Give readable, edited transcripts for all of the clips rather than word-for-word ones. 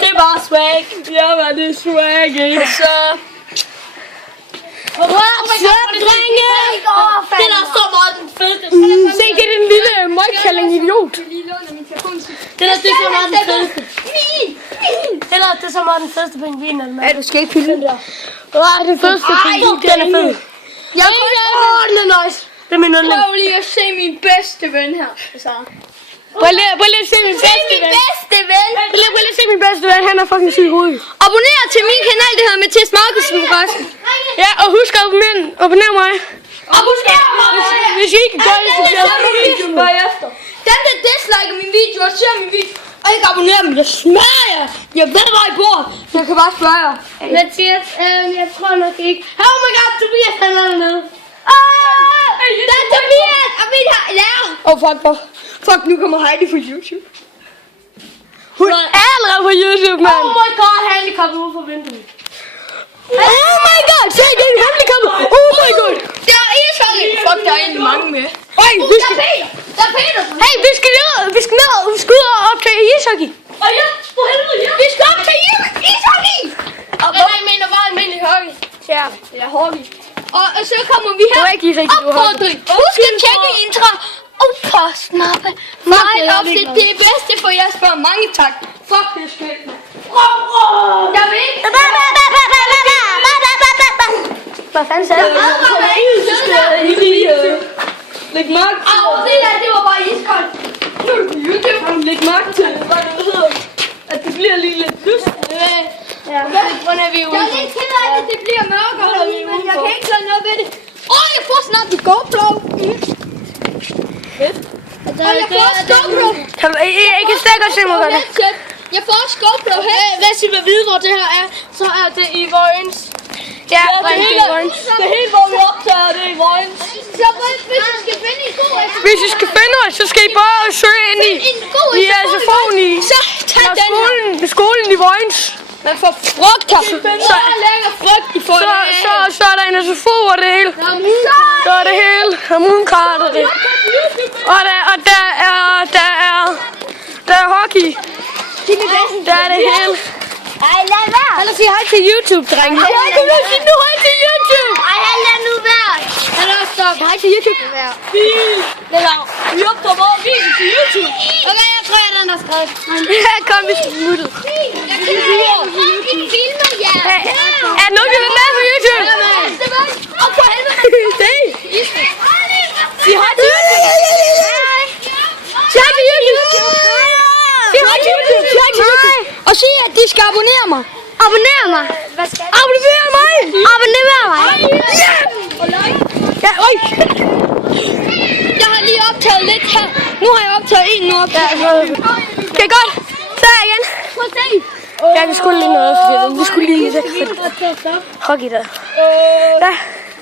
Det er bare swag. Ja, men det er swag, ikke? Så... Så, drenge! Det er da så meget den fedeste. Se, det er den lille møgkalling idiot. Det er så meget den fedeste. Det er så meget den fedeste pingvin, eller Ja, du skal ikke pille den der. Den fedeste pingvin, den er fed. Jeg den er nice. Det er min yndling. Prøv lige at se min bedste ven her. Så. Prøv lige at se min bedste ven. Prøv lige at se min bedste ven, han er fucking syg i hovedet. Abonner til min kanal, det hedder Mathias Markusen forresten. Ja, og husk at abonner mig. Abonner mig! Hvis I ikke gør det, så bliver videoen bagefter. Den der disliker min video og ser min video. Og ikke abonnerer dem, jeg smadrer jer. Jeg ved, hvor I bor. Jeg kan bare spørge jer. Mathias, jeg tror nok ikke. Oh my god, Tobias han er dernede. Der er Tobias og mit her lærer. Fuck, nu kommer Heidi på YouTube. Hun er allerede på YouTube, mand. Oh my god, han er kommet ud fra vinduet. Oh my god, se, det er en hemmelig kamera. Oh my god. Der er ishockey. Fuck, der er egentlig mange med. Ej, vi skal... Der er Peter. Hey, vi skal ud og optage ishockey. Og ja, for helvede, ja. Vi skal op til ishockey. Men jeg mener bare almindelig hockey. Ja. Ja, hockey. Og så kommer vi her. Det var ikke rigtig, du har. Opfordring. Husk at tjekke intra. Og på snappe. Meget ofte det bedste for jer spørger. Mange tak. Fuck, det er skægt. Jeg vil ikke. Hvad fanden sagde du? Læg mærke til. Det der, det var bare iskoldt. Nu er det på YouTube. Læg mærke til, hvad det hedder. At det bliver lige lidt lyst. Ja, hvordan er vi ude? Jeg er lidt ked af det, det bliver mørkere, men jeg kan ikke gøre noget ved det. Jeg får snart et GoPro. Fedt. Og jeg får også GoPro. Jeg kan slet godt se mig godt. Jeg får også GoPro her. Hvis I vil vide, hvor det her er, så er det i Vojens. Ja, det hele, hvor vi optager, det er i Vojens. Så hvis I skal finde en god Hvis I skal finde os, så skal I bare søge ind i SFO'en i skolen i Vojens. Man får frugt her. Så lækker frugt i forhold. Så er der en SFO og det hele. Så er det hele. Og moonkart og det. Og der er hockey. Der er det hele. Ej, lad være. Ellers sig hej til YouTube, drenge. Ej, Sig nu hej til YouTube. Ej, lad nu være. Hej til YouTube. Vi optager bare video til YouTube. Okay, jeg tror, jeg er den, der skrev. Ja, kom, vi skal smutte. I filmer, ja. Er der nogen, der vil med på YouTube? Og for helvede. Sig hej til YouTube. Sig hej til YouTube. Sig hej til YouTube. Sig hej til YouTube. Og sig, at de skal abonnere mig. Abonner mig. Abonner mig. Abonner mig. Ja, øj. Jeg har lige optaget lidt her. Nu har jeg optaget en, nu optaget Okay, godt. Så er jeg igen. Ja, vi skulle lige noget, fordi vi skulle lige væk fra hockey der. Ja.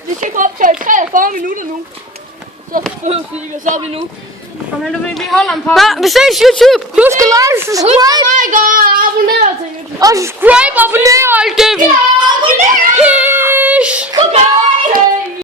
Vi skal på optage 43 minutter nu. Så behøver vi ikke, og så er vi nu. Vi holder en pause. Nå, vi ses YouTube. Husk at like, subscribe. Abonner til YouTube. Og subscribe, abonner og alt det. Abonner! Peace. Goodbye!